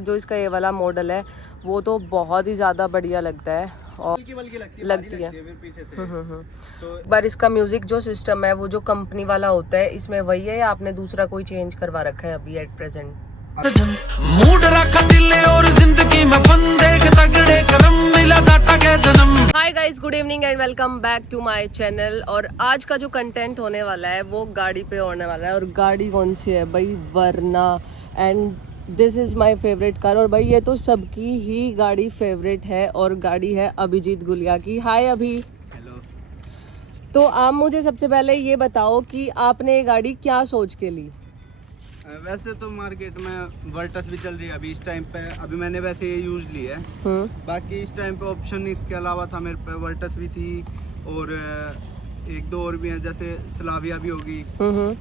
जो इसका ये वाला मॉडल है वो तो बहुत ही ज़्यादा बढ़िया लगता है और लगती है फिर पीछे से। तो बार इसका म्यूजिक जो सिस्टम है वो जो कंपनी वाला होता है इसमें वही है या आपने दूसरा कोई चेंज करवा रखा है अभी एट प्रेजेंट? मूड रखा चिल्ले और जिंदगी में फंदे के तगड़े कदम मिला टाटा के जन्म। Hi guys, good evening and welcome back to my channel. और आज का जो कंटेंट होने वाला है वो गाड़ी पे होने वाला है। और गाड़ी कौन सी है भाई? वरना। And this is my favourite car. और भाई ये तो सबकी ही गाड़ी फेवरेट है और गाड़ी है अभिजीत गुलिया की। हाय अभी। हेलो। तो आप मुझे सबसे पहले ये बताओ कि आपने ये गाड़ी क्या सोच के ली? वैसे तो मार्केट में वर्टस भी चल रही है अभी इस टाइम पे। अभी मैंने वैसे ये यूज ली है। बाकी इस टाइम पे ऑप्शन इसके अलावा था मेरे पे, वर्टस भी थी और एक दो और भी हैं, जैसे स्लाविया भी होगी।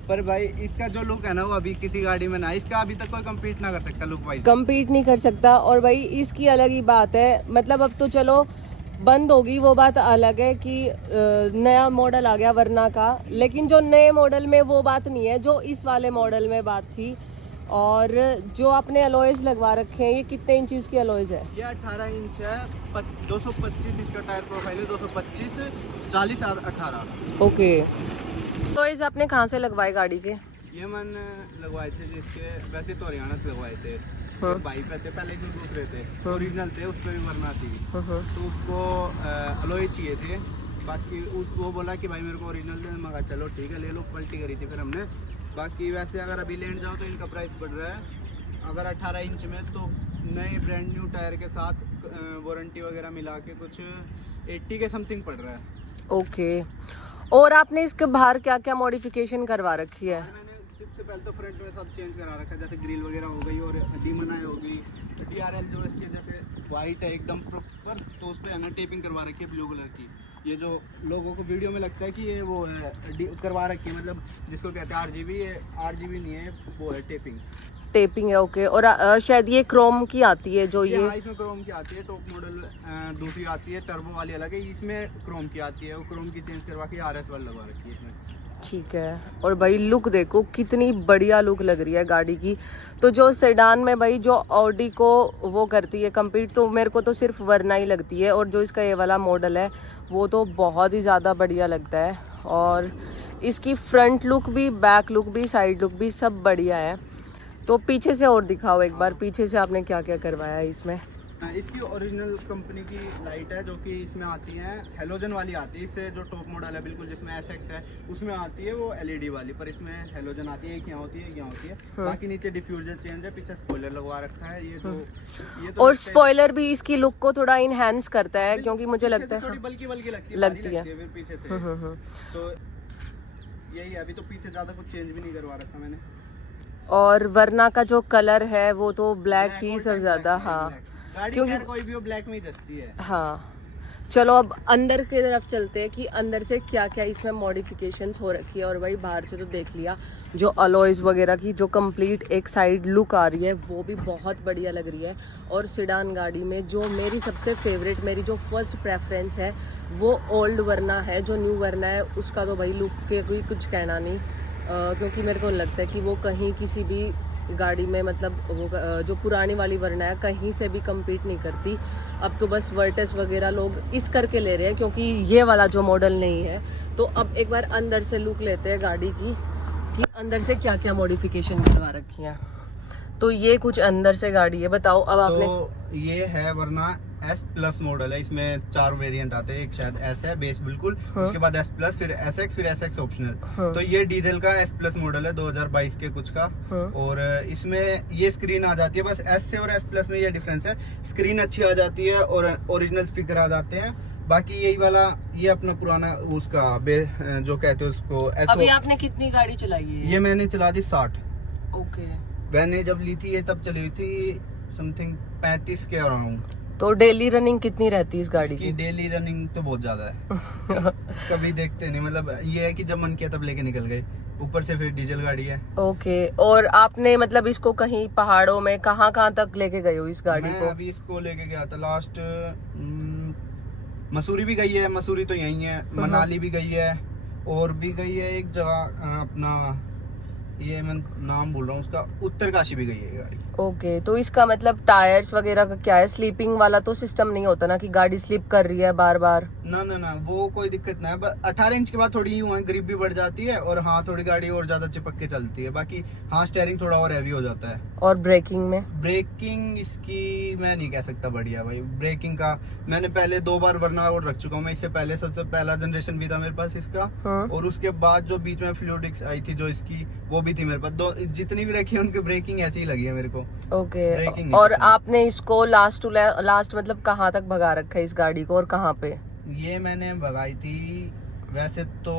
पर भाई इसका जो लुक है ना वो अभी किसी गाड़ी में ना, इसका अभी तक कोई कम्पीट ना कर सकता लुक वाइज। कम्पीट नहीं कर सकता। और भाई इसकी अलग ही बात है, मतलब अब तो चलो बंद होगी वो बात अलग है कि नया मॉडल आ गया वरना का, लेकिन जो नए मॉडल में वो बात नहीं है जो इस वाले मॉडल में बात थी। और जो आपने अलॉयज लगवा रखे हैं, ये कितने इंचेस की अलॉयज है? ये 18 इंच है, 225 इसका टायर प्रोफाइल है, 225 40 और 18। ओके। अलॉयज आपने कहाँ से लगवाए गाड़ी के? ये मैंने लगवाए थे जिसके, वैसे तो हरियाणा से लगवाए थे। बाइक पे थे पहले, जो दूसरे थे ओरिजिनल थे, उस पर भी वरना थी तो उसको अलॉय चाहिए थे। बाकी वो बोला कि भाई मेरे को ओरिजिनल दे, मगा चलो ठीक है ले लो, पलटी करी थी फिर हमने। बाकी वैसे अगर अभी लेने जाओ तो इनका प्राइस पड़ रहा है अगर 18 इंच में तो नए ब्रांड न्यू टायर के साथ वारंटी वगैरह मिला के कुछ 80 के समथिंग पड़ रहा है। ओके। और आपने इसके बाहर क्या क्या मॉडिफिकेशन करवा रखी है? सबसे पहले तो फ्रंट में सब चेंज करा रखा है, जैसे ग्रिल वगैरह हो गई और डीमनाई हो गई। DRL जो इसके जैसे वाइट है एकदम प्रॉपर, तो उस पर है ना टेपिंग करवा रखी है ब्लू कलर की। ये जो लोगों को वीडियो में लगता है कि ये वो है करवा रखी है, मतलब जिसको कहते हैं RGB, ये RGB नहीं है, वो है टेपिंग है। ओके। और शायद ये क्रोम की आती है जो ये इसमें क्रोम की आती है। टॉप मॉडल दूसरी आती है, टर्बो वाली अलग है, इसमें क्रोम की आती है। वो क्रोम की चेंज करवा के RS वाली लगवा रखी है इसमें। ठीक है। और भाई लुक देखो कितनी बढ़िया लुक लग रही है गाड़ी की। तो जो सेडान में भाई जो ऑडी को वो करती है कम्पीट, तो मेरे को तो सिर्फ वरना ही लगती है। और जो इसका ये वाला मॉडल है वो तो बहुत ही ज़्यादा बढ़िया लगता है। और इसकी फ्रंट लुक भी, बैक लुक भी, साइड लुक भी सब बढ़िया है। तो पीछे से और दिखाओ एक बार, पीछे से आपने क्या क्या करवाया है इसमें? इसकी ओरिजिनल कंपनी की लाइट है जो कि इसमें आती है, हेलोजन वाली आती है। इससे जो टॉप मॉडल है बिल्कुल जिसमें SX है उसमें आती है वो LED वाली, पर इसमें हेलोजन आती है। क्या होती है, क्या होती है। बाकी नीचे डिफ्यूजर चेंज है, पीछे स्पॉइलर लगवा रखा है। ये तो और स्पॉइलर भी इसकी लुक को थोड़ा इनहेंस करता है, क्योंकि मुझे लगता है थोड़ी बल्कि लगती है फिर पीछे से। तो यही अभी तो पीछे ज्यादा कुछ चेंज भी नहीं करवा रखा मैंने। और वरना का जो कलर है वो तो ब्लैक ही सबसे ज्यादा, हाँ, क्योंकि कोई भी वो ब्लैक में ही जचती है। हाँ। चलो अब अंदर की तरफ चलते हैं कि अंदर से क्या क्या इसमें मॉडिफिकेशंस हो रखी है। और भाई बाहर से तो देख लिया, जो अलॉयज वगैरह की जो कंप्लीट एक साइड लुक आ रही है वो भी बहुत बढ़िया लग रही है। और सिडान गाड़ी में जो मेरी सबसे फेवरेट, मेरी जो फर्स्ट प्रेफरेंस है वो ओल्ड वरना है। जो न्यू वरना है उसका तो भाई लुक के कोई कुछ कहना नहीं, क्योंकि मेरे को लगता है कि वो कहीं किसी भी गाड़ी में, मतलब वो जो पुरानी वाली वरना है कहीं से भी कम्पीट नहीं करती। अब तो बस वर्टस वगैरह लोग इस करके ले रहे हैं क्योंकि ये वाला जो मॉडल नहीं है। तो अब एक बार अंदर से लुक लेते हैं गाड़ी की कि अंदर से क्या क्या मॉडिफिकेशन करवा रखी है। तो ये कुछ अंदर से गाड़ी है, बताओ अब आपने। तो ये है वरना S+ मॉडल है, इसमें 4 वेरिएंट आते हैं। एक शायद S है बेस बिल्कुल, उसके बाद S+, फिर SX, फिर SX ऑप्शनल। तो ये डीजल का S+ मॉडल है 2022 के कुछ का। और इसमें ये स्क्रीन आ जाती है, बस S से और S+ में ये डिफरेंस है, स्क्रीन अच्छी आ जाती है और ओरिजिनल स्पीकर आ जाते हैं। बाकी यही वाला ये अपना पुराना उसका जो कहते हैं उसको अभी आपने कितनी गाड़ी चलाई है? ये मैंने चला दी 60। ओके। मैंने जब ली थी ये तब चली हुई थी समथिंग 35 के अराउंड। तो डेली रनिंग कितनी रहती है इस गाड़ी की? डेली रनिंग तो बहुत ज्यादा है। कभी देखते नहीं, मतलब ये है कि जब मन किया तब लेके निकल गए। ऊपर से फिर डीजल गाड़ी है। ओके। और आपने मतलब इसको कहीं पहाड़ों में कहाँ तक लेके गए हो इस गाड़ी को? अभी इसको लेके गया था लास्ट, मसूरी भी गई है, मसूरी तो यही है, मनाली भी गई है और भी गई है एक जगह अपना, ये मैं नाम बोल रहा हूँ उसका, उत्तरकाशी भी गई है गाड़ी। ओके, तो इसका मतलब टायर्स वगैरह का क्या है? स्लीपिंग वाला तो सिस्टम नहीं होता ना कि गाड़ी स्लिप कर रही है बार बार? ना वो कोई दिक्कत ना है, बस 18 इंच के बाद थोड़ी यूं है, ग्रिप भी बढ़ जाती है और हाँ थोड़ी गाड़ी और ज्यादा चिपक के चलती है। बाकी हाँ स्टेयरिंग थोड़ा और हैवी हो जाता है। और ब्रेकिंग में? ब्रेकिंग इसकी मैं नहीं कह सकता बढ़िया भाई। ब्रेकिंग का मैंने पहले 2 बार वरना और रख चुका हूँ मैं। इससे पहले सबसे पहला जनरेशन भी था मेरे पास इसका, और उसके बाद जो बीच में फ्लूइडिक्स आई थी जो इसकी, वो भी थी मेरे पास। दो जितनी भी रखी है उनकी ब्रेकिंग ऐसी ही लगी है मेरे को। ओके, ब्रेकिंग और नहीं आपने इसको लास्ट टू लास्ट मतलब कहाँ तक भगा रखा है इस गाड़ी को, और कहाँ पे? ये मैंने भगाई थी वैसे तो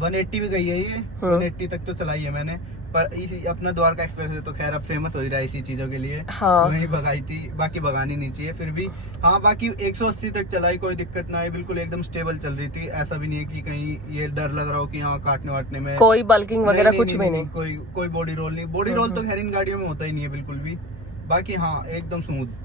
180 भी गई है ये। 180 तक तो चलाई है मैंने, पर इसी अपना द्वारका एक्सप्रेस वे तो खैर अब फेमस हो ही रहा है इसी चीजों के लिए। हाँ। वही भगाई थी, बाकी भगानी नहीं चाहिए फिर भी। हाँ बाकी 180 तक चलाई, कोई दिक्कत ना आई, बिल्कुल एकदम स्टेबल चल रही थी। ऐसा भी नहीं है कि कहीं ये डर लग रहा हो कि हाँ काटने वाटने में कोई बल्किंग वगैरह कुछ भी नहीं? कोई बॉडी रोल नहीं। बॉडी रोल तो खैर इन गाड़ियों में होता ही नहीं है बिल्कुल भी। बाकी हाँ एकदम स्मूथ।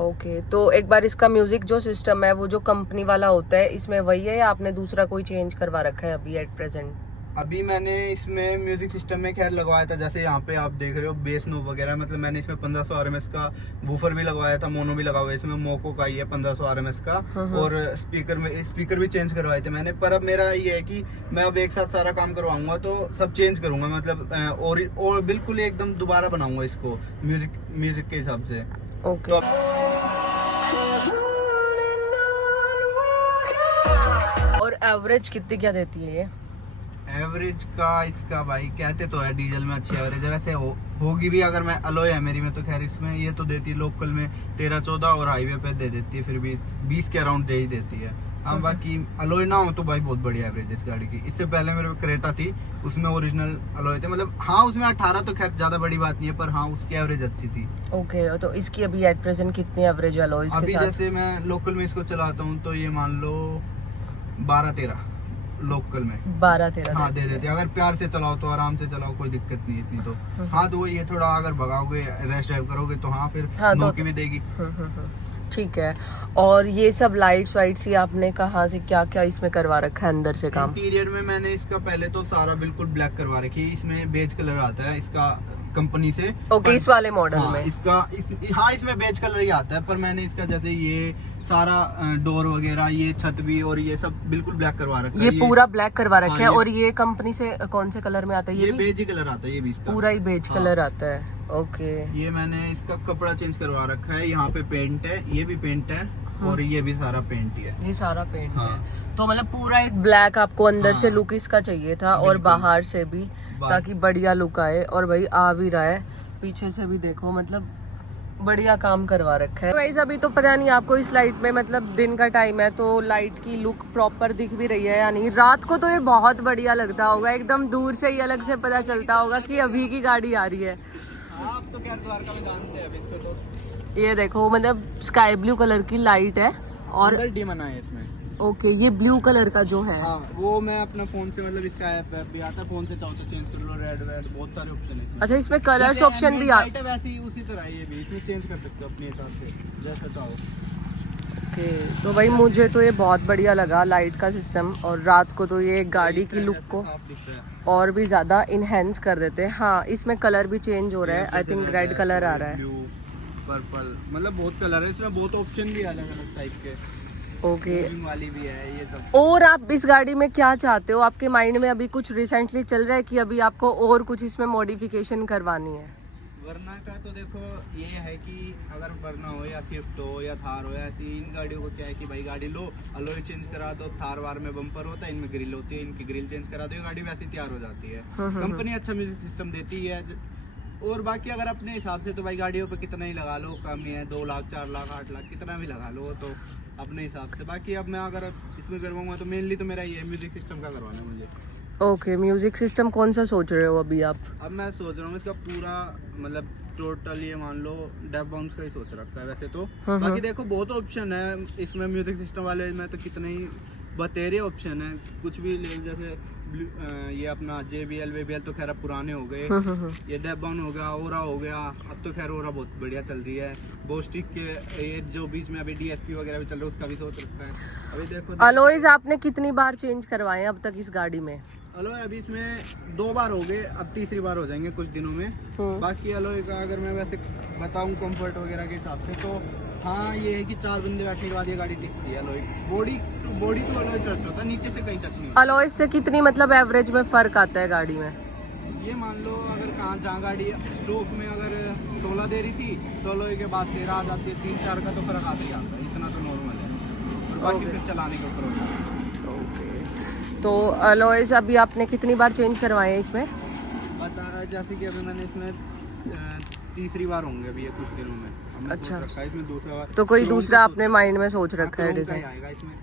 ओके, तो एक बार इसका म्यूजिक जो सिस्टम है वो जो कंपनी वाला होता है इसमें वही है या आपने दूसरा कोई चेंज करवा रखा है अभी एट प्रेजेंट? अभी मैंने इसमें म्यूजिक सिस्टम में खैर लगवाया था, जैसे यहाँ पे आप देख रहे हो बेस नोब वगैरह, मतलब मैंने इसमें 1500 RMS का वूफर भी लगवाया था, मोनो भी लगवाया। इसमें मोको का ही है 1500 RMS का, और स्पीकर भी चेंज करवाए थे मैंने। पर अब मेरा ये है कि मैं अब एक साथ सारा काम करवाऊंगा तो सब चेंज करूंगा, मतलब और बिल्कुल एकदम दोबारा बनाऊंगा इसको म्यूजिक के हिसाब से। ओके। तो और एवरेज कितनी क्या देती है ये? एवरेज का इसका भाई कहते तो है डीजल में अच्छी एवरेज है, वैसे होगी भी। अगर मैं अलॉय है मेरी में तो खैर इसमें ये तो देती है लोकल में 13-14, और हाईवे पे दे देती है फिर भी 20 के अराउंड दे ही देती है। हाँ बाकी अलॉय ना हो तो भाई बहुत बढ़िया एवरेज है इस गाड़ी की। इससे पहले मेरे क्रेटा थी, उसमें ओरिजिनल अलॉय थे, मतलब हाँ उसमें 18 तो खैर ज्यादा बड़ी बात नहीं है, पर हाँ उसकी एवरेज अच्छी थी। ओके, तो इसकी अभी एट प्रेजेंट कितनी एवरेज है अलॉयज के अभी साथ? जैसे मैं लोकल में इसको चलाता हूँ तो ये मान लो 12-13 लोकल में 12-13 हाँ दे देते। अगर प्यार से चलाओ तो आराम से चलाओ, कोई दिक्कत नहीं इतनी तो। हाँ तो वही है, थोड़ा अगर भगाओगे रेस्ट ड्राइव करोगे तो हाँ फिर हाँ, 9 की भी देगी। ठीक है। और ये सब लाइट्स वाइट्स ये आपने कहाँ से क्या क्या इसमें करवा रखा है अंदर से काम? इंटीरियर में मैंने इसका पहले तो सारा बिल्कुल ब्लैक करवा रखी है। इसमें बेज कलर आता है इसका कंपनी से। ओके, इस वाले मॉडल हाँ, में हाँ इसमें बेज कलर ही आता है, पर मैंने इसका जैसे ये सारा डोर वगैरह, ये छत भी और ये सब बिल्कुल ब्लैक करवा रखा है। ये पूरा ब्लैक करवा रखा है। हाँ, और ये कंपनी से कौन से कलर में आता है? ये भी बेज ही कलर आता है, ये भी इसका पूरा ही बेज हाँ। कलर आता है। ओके, ये मैंने इसका कपड़ा चेंज करवा रखा है। यहाँ पे पेंट है, ये भी पेंट है, और ये भी सारा पेंट ही है। ये सारा पेंट हाँ। है। तो मतलब पूरा एक ब्लैक आपको अंदर से हाँ। लुक इसका चाहिए था और बिल्कुल। बाहर से भी, ताकि बढ़िया लुक आए। और भाई आ भी रहा है, पीछे से भी देखो, मतलब बढ़िया काम करवा रखा है। गाइस अभी तो पता नहीं आपको इस लाइट में, मतलब दिन का टाइम है तो लाइट की लुक प्रॉपर दिख भी रही है या नहीं। रात को तो ये बहुत बढ़िया लगता होगा, एकदम दूर से ही अलग से पता चलता होगा कि अभी की गाड़ी आ रही है। आप तो क्या द्वारका में जानते हैं, अब इसको तो ये देखो, मतलब स्काई ब्लू कलर की लाइट है और अंदर डीमन है इसमें। ओके, ये ब्लू कलर का जो है हाँ वो मैं अपना फोन से, मतलब इसका ऐप भी आता है, फोन से चाहो तो चेंज कर लो, रेड वेड बहुत सारे ऑप्शन है इसमें। अच्छा, इसमें कलर्स जैसे ऑप्शन भी ambient light है वैसे ही उसी तरह ये भी, इसमें चेंज कर सकते हो अपने हिसाब से जैसा चाहो। ओके, तो भाई मुझे तो ये बहुत बढ़िया लगा लाइट का सिस्टम। और रात को तो ये गाड़ी की लुक को साफ दिखता है। और भी ज्यादा इनहेंस कर देते हैं। हाँ, इसमें कलर भी चेंज हो रहा है, आई थिंक रेड कलर आ रहा है। ब्लू, पर्पल, मतलब बहुत कलर है इसमें, बहुत ऑप्शन भी अलग अलग टाइप के। ओके, Moving वाली भी है ये सब। और आप इस गाड़ी में क्या चाहते हो? आपके माइंड में अभी कुछ रिसेंटली चल रहा है कि अभी आपको और कुछ इसमें मॉडिफिकेशन करवानी है? वरना का तो देखो ये है कि अगर वरना हो या स्विफ्ट हो या थार हो, ऐसी इन गाड़ियों को क्या है कि भाई गाड़ी लो, अलॉय चेंज करा दो। थार वार में बम्पर होता है, इनमें ग्रिल होती है, इनकी ग्रिल चेंज करा दो, ये गाड़ी वैसे तैयार हो जाती है। कंपनी अच्छा म्यूजिक सिस्टम देती है। और बाकी अगर अपने हिसाब से तो भाई गाड़ियों पे कितना ही लगा लो, कम ही है, 2 लाख 4 लाख 8 लाख कितना भी लगा लो तो अपने हिसाब से। बाकी अब मैं अगर इसमें करवाऊंगा तो मेनली तो मेरा ये म्यूजिक सिस्टम का करवाना है मुझे। ओके, म्यूजिक सिस्टम कौन सा सोच रहे हो अभी आप? अब मैं सोच रहा हूँ इसका पूरा, मतलब टोटल ये मान लो डेफ बाउंस का ही सोच रखा है वैसे तो। बाकी देखो बहुत ऑप्शन है इसमें म्यूजिक सिस्टम वाले में, तो कितने ही बतेरे ऑप्शन है, कुछ भी ले। जैसे ये अपना JBL WBL तो खैर अब पुराने हो गए, ये डेफ बाउन हो गया, ओरा हो गया। अब तो खैर ओरा बहुत बढ़िया चल रही है। बोस्टिक के ये जो बीच में अभी DSP वगैरह भी चल रहा है, उसका भी सोच रखा है। अभी देखो अलॉयज आपने कितनी बार चेंज करवाए हैं अब तक इस गाड़ी में? अलॉय अभी इसमें 2 बार हो गए, अब तीसरी बार हो जाएंगे कुछ दिनों में। बाकी अलॉय का अगर मैं वैसे बताऊं कंफर्ट वगैरह के हिसाब से, तो हाँ ये है कि 4 बंदे बैठने के बाद ये गाड़ी टिकती है। अलॉय बॉडी तो अलॉय टच होता है, नीचे से कहीं टच नहीं होता। अलॉय से कितनी मतलब एवरेज में फ़र्क आता है गाड़ी में? ये मान लो अगर जहाँ गाड़ी स्ट्रोक में अगर 16 दे रही थी तो अलॉय के बाद 13 आ जाती है, 3-4 का तो फर्क आता ही आता है, इतना तो नॉर्मल है। और बाकी फिर चलाने के ऊपर होता है। तो अलॉयज अभी आपने कितनी बार चेंज करवाए हैं इसमें? पता जैसे कि अभी मैंने इसमें तीसरी बार होंगे अभी ये कुछ दिनों में। अब मैं अच्छा। सोच रखा है इसमें दूसरा बार, तो कोई दूसरा आपने माइंड में सोच रखा है क्रोम का ही डिज़ाइन? आएगा इसमें।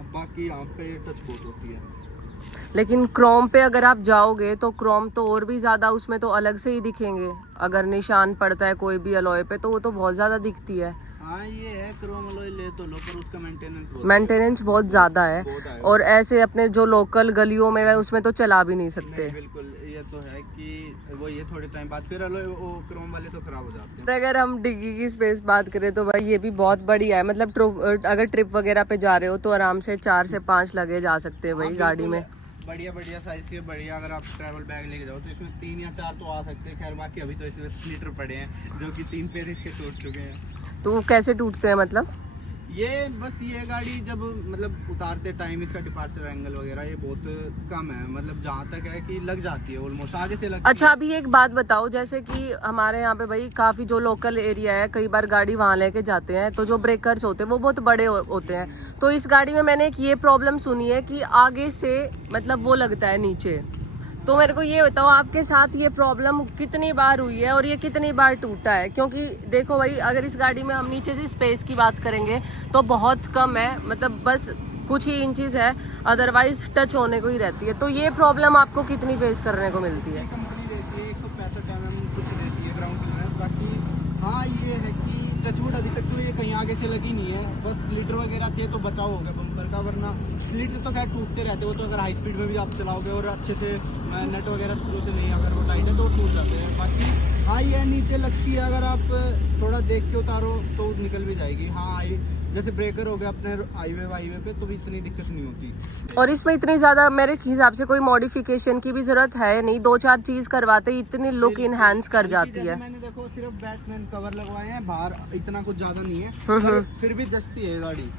अब बाकी यहाँ पे टच बहुत होती है। लेकिन क्रोम पे अगर आप जाओगे तो क्रोम तो और भी ज़्यादा उसमें तो अलग से ही दिखेंगे। अगर निशान पड़ता है कोई भी अलॉय पे तो वो तो बहुत ज़्यादा दिखती है। हाँ ये है क्रोम अलॉय ले तो लो, पर उसका मेंटेनेंस बहुत ज़्यादा है। और ऐसे अपने जो लोकल गलियों में है उसमें तो चला भी नहीं सकते। बिल्कुल, ये तो है कि वो ये थोड़े टाइम बाद फिर अलॉय वो क्रोम वाले तो खराब हो जाते हैं। अगर हम डिग्गी की स्पेस बात करें तो भाई ये भी बहुत बढ़िया है। मतलब अगर ट्रिप वगैरह पे जा रहे हो तो आराम से 4 से 5 लगे जा सकते हैं भाई गाड़ी में। बढ़िया साइज के बढ़िया अगर आप ट्रैवल बैग लेके जाओ तो इसमें 3 या 4 तो आ सकते हैं। खैर बाकी अभी तो इसमें स्प्लिटर पड़े हैं जो कि 3 पेर इसके टूट चुके हैं। तो वो कैसे टूटते हैं मतलब? ये बस ये गाड़ी जब मतलब उतारते टाइम इसका डिपार्चर एंगल वगैरह ये बहुत कम है, मतलब जहाँ तक है कि लग जाती है ऑलमोस्ट, आगे से लगती अच्छा अभी एक बात बताओ, जैसे कि हमारे यहाँ पे भाई काफ़ी जो लोकल एरिया है कई बार गाड़ी वहाँ लेके जाते हैं तो जो ब्रेकर्स होते हैं वो बहुत बड़े होते हैं। तो इस गाड़ी में मैंने एक ये प्रॉब्लम सुनी है कि आगे से मतलब वो लगता है नीचे। तो मेरे को ये बताओ आपके साथ ये प्रॉब्लम कितनी बार हुई है और ये कितनी बार टूटा है? क्योंकि देखो भाई अगर इस गाड़ी में हम नीचे से स्पेस की बात करेंगे तो बहुत कम है, मतलब बस कुछ ही इंचेस है, अदरवाइज टच होने को ही रहती है। तो ये प्रॉब्लम आपको कितनी फेस करने को मिलती है? कंपनी देती है 165 mm कुछ देती है ग्राउंड क्लियरेंस। बाकी हाँ ये है कि टचवुड अभी तक तो ये कहीं आगे से लगी नहीं है, बस स्प्लिटर वगैरह थे तो बचाव होगा बम्पर का, वरना स्प्लिटर तो खैर टूटते रहते हो। तो अगर हाई स्पीड में भी आप चलाओगे और अच्छे से नेट वगैरह स्क्रू से नहीं अगर वो टाइट है तो टूट जाते हैं। बाकी हाँ ये नीचे लगती है, अगर आप थोड़ा देख के उतारो तो निकल भी जाएगी। हाँ जैसे ब्रेकर हो गया अपने हाईवे पे तो भी इतनी दिक्कत नहीं होती। और इसमें इतनी ज़्यादा मेरे हिसाब से कोई मॉडिफिकेशन की भी ज़रूरत है नहीं, 2-4 चीज़ करवाते इतनी लुक इनहांस कर जाती है। मैंने देखो सिर्फ बैटमैन कवर लगवाए हैं, बाहर इतना कुछ ज़्यादा नहीं है, पर फिर भी जचती है गाड़ी।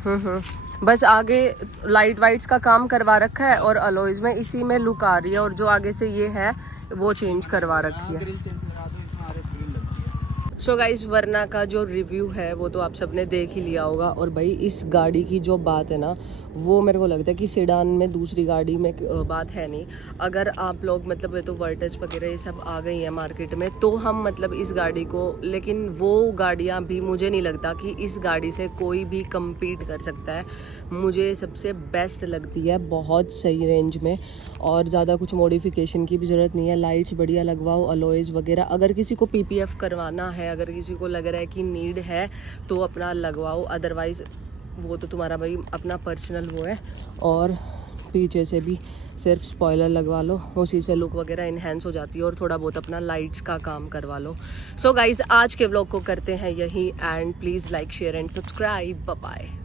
बस आगे लाइट वाइट्स का काम करवा रखा है और अलॉयज में इसी में लुक आ रही है, और जो आगे से ये है वो चेंज करवा रखी है। सो गाइस वरना का जो रिव्यू है वो तो आप सबने देख ही लिया होगा। और भाई इस गाड़ी की जो बात है ना वो मेरे को लगता है कि सेडान में दूसरी गाड़ी में बात है नहीं। अगर आप लोग मतलब ये तो वर्टस वगैरह ये सब आ गई हैं मार्केट में तो हम मतलब इस गाड़ी को, लेकिन वो गाड़ियाँ भी मुझे नहीं लगता कि इस गाड़ी से कोई भी कम्पीट कर सकता है। मुझे सबसे बेस्ट लगती है, बहुत सही रेंज में, और ज़्यादा कुछ मॉडिफिकेशन की भी ज़रूरत नहीं है। लाइट्स बढ़िया लगवाओ, अलॉयज़ वगैरह अगर किसी को PPF करवाना है, अगर किसी को लग रहा है कि नीड है तो अपना लगवाओ, अदरवाइज़ वो तो तुम्हारा भाई अपना पर्सनल वो है। और पीछे से भी सिर्फ स्पॉइलर लगवा लो, उसी से लुक वगैरह इन्हेंस हो जाती है, और थोड़ा बहुत अपना लाइट्स का काम करवा लो। सो गाइज आज के व्लॉग को करते हैं यही, and please like share and subscribe. Bye bye.